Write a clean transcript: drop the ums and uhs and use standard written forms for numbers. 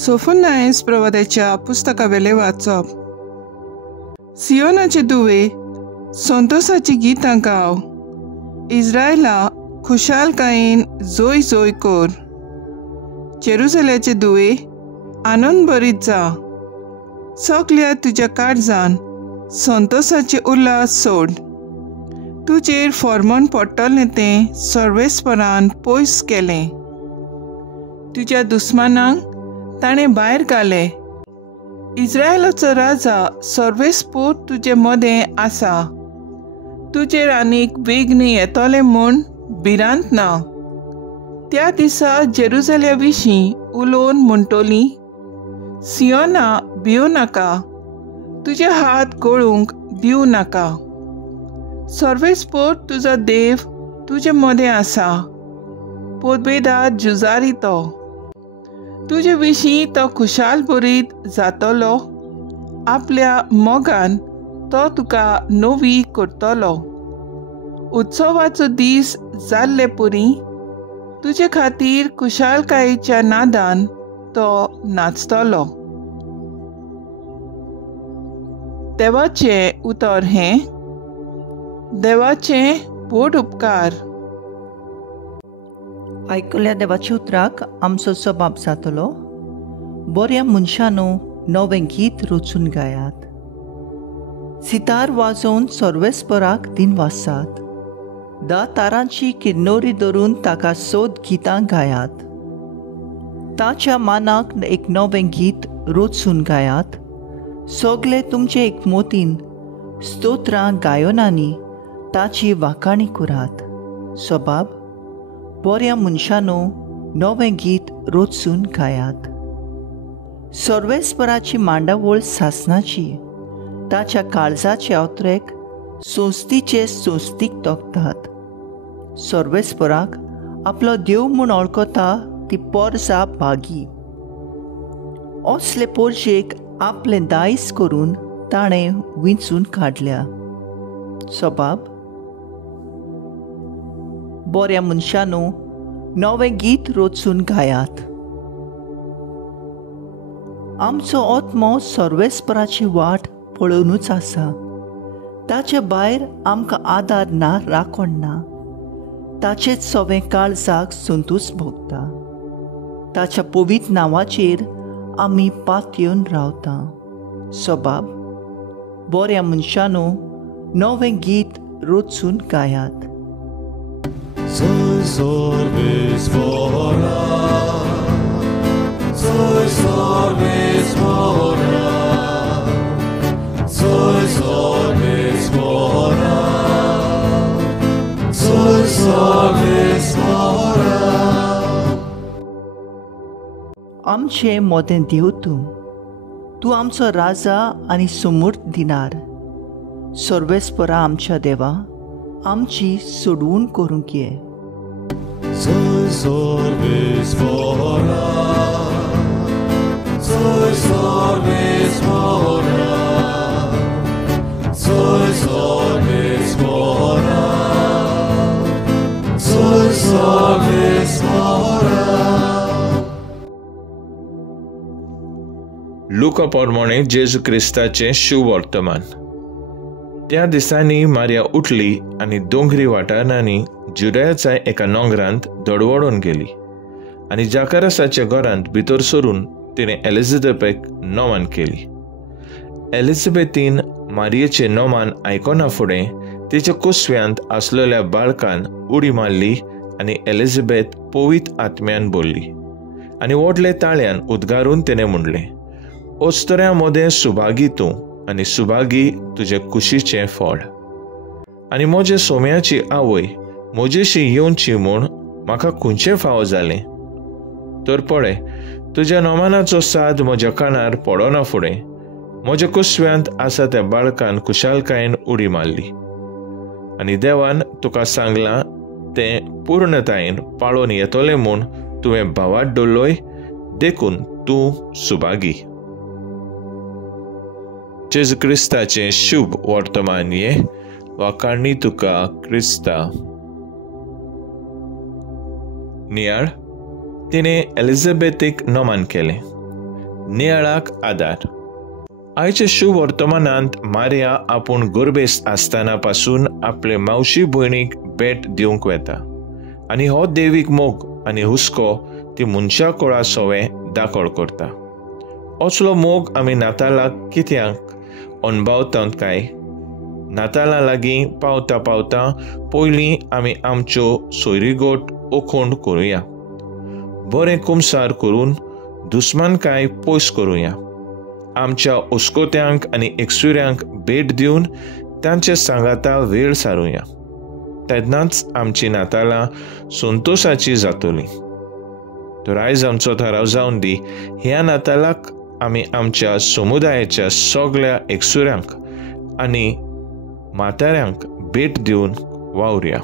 सोफोनायस प्रवाद्याच्या पुस्तकावेले वाचप. सियोनाचे दुवे, संतोषाची गितां गाव. इस्रायला, खुशालकायेन जोय जोय कर. जेरुसलेमाचे दुवे, आनंद भरीत जा. सगल्या तुज्या काळजान संतोषाचे उल्हास सोड. तुजेर फर्मोण पडटलें तें सर्वेस्परान पयस केलें. तुज्या दुस्मानांक ताणें भायर घाले. इस्रायलाचो राजा सर्वेस्पूर तुजे मदें आसा. तुजेर आनीक विघ्न येतले म्हूण भिरांत ना. त्या दिसा जेरुसलेमा विशीं उलोवन म्हणटलीं, सियोना भिवू नाका, तुजे हात गळूंक दिवं नाका. सर्वेस्पूर तुजो देव तुजे मदें आसा. पोतभेदार झुजारी तो. तुजे विशीं तो खुशाल बरीत जातलो. आपल्या मोगान तो तुका नवी करतलो. उत्सवाचो दीस जाल्ले परी तुजे खातीर खुशालकायेच्या नादान तो नाचतलो. देवाचे उतर हें. देवाचे व्हड उपकार. आयकल्या देवाच्या उतराक आमचो सबाब जातलो. बऱ्या मनशानो नवें गीत रचून गायात. सितार वाजोवन सर्वेस्पराक दिनवासात. तारांची किन्नोरी धरून ताका सोद गितां गायात. ताच्या मानाक एक नवें गीत रचून गायात. सगळे तुमचे एकमतीन स्तोत्रां गायनांनी ताची वाखाणी करात. सबाब, बऱ्या मनशानो नवें गीत रचून गायात. सर्वेस्पराची मांडावळ सासनाची. ताच्या काळजाचे अवतरेक सोस्तीचे सोस्तीक तोखतात. सर्वेस्पराक आपलो देव म्हूण वळखता ती पोरसां भागी. असले पोरशेक आपलें दायज करून ताणें विंचून काडल्या. सबाब, बऱ्या मनशानो नवें गीत रचून गायात. आमचो आत्मो सर्वेस्पराची वाट पळोवनूच आसा. ताचे भायर आमकां आदार ना, राखण ना. ताचेच सवें काळजाक संतोश भोगता. ताच्या पवित्र नांवाचेर आमी पातयेवन रावता. सबाब, बऱ्या मनशानो नवें गीत रचून गायात. Soy sorvesvora, soy sorvesvora, soy sorvesvora, soy sorvesvora. आमचे मोदें देव तूं आमचो राजा आनी समूर्थ दिनार. सर्वेस्परा आमच्या देवा, आमची सोडवून करूंक ये. Soy sorvesvora, soy sorvesvora, soy sorvesvora, soy sorvesvora. लुका पोरमोणे जेजू क्रिस्ताचे शुभ वर्तमान. त्या दिसांनी मारिया उठली आनी दोंगरी वाठारांनी जुडयाच्या एका नोंगरांत दडवडून गेली. आनी जाकारासाच्या घरांत भितर सरून तिणें एलिझाबेथेक नोमान केली. एलिझाबेथीन मारियेचें नोमान आयकना फुडें तिच्या कुसव्यांत आसलेल्या बाळकान उडी मारली आनी एलिझाबेथ पवित्र आत्म्यान बोल्ली. आनी व्हडले ताळ्यान उद्गारून तिणें म्हणलें, ओस्तऱ्या मोदें सुभागी तूं आनी सुभागी तुजे कुशीचें फळ. आनी म्हजे सोम्याची आवय म्हजेशी येवची म्हूण म्हाका खंयचें फावो जालें. तर पळय, तुज्या नोमानाचो साद म्हज्या कानार पडना फुडें म्हज्या कुसव्यांत आसा त्या बाळकान खुशालकायेन उडी मारली. आनी देवान तुका सांगलां तें पूर्णतायेन पाळोवन येतलें म्हूण तुवें भावात दवरलोय, देखून तूं सुभागी. जेजू क्रिस्ताचें शुभ वर्तमान ये. वाखाणणी तुका क्रिस्ता. नियाळ, तिणें एलिझाबेथीक नोमान केलें. नियाळाक आदार. आयच्या शुभ वर्तमानांत मारिया आपूण गर्भेस्त आसतना पासून आपले मावशी भयणीक भेट दिवंक वेता आनी हो देवीक मोग आनी हुस्को ती मनशा कोळा सोवे दाखोळ करता. असलो मोग आमी नातालाक कित्याक अणभवतात काय? नाताला लागीं पावता पावता पयलीं आमी आमच्यो सोयरीगोट ओखोंड करुया. बरें कुमसार करून दुस्मानकाय पयस करुया. आमच्या ओस्कोत्यांक आनी एकसुऱ्यांक भेट दिवन तांचे सांगाता वेळ सारुया. तेन्नाच आमची नातालां संतोशाची जातली. तर आयज आमचो थाराव जावन दी, ह्या नातालाक आमी आमच्या समुदायाच्या सगळ्या एकसुऱ्यांक आनी म्हाताऱ्यांक भेट दिवन वावुरया.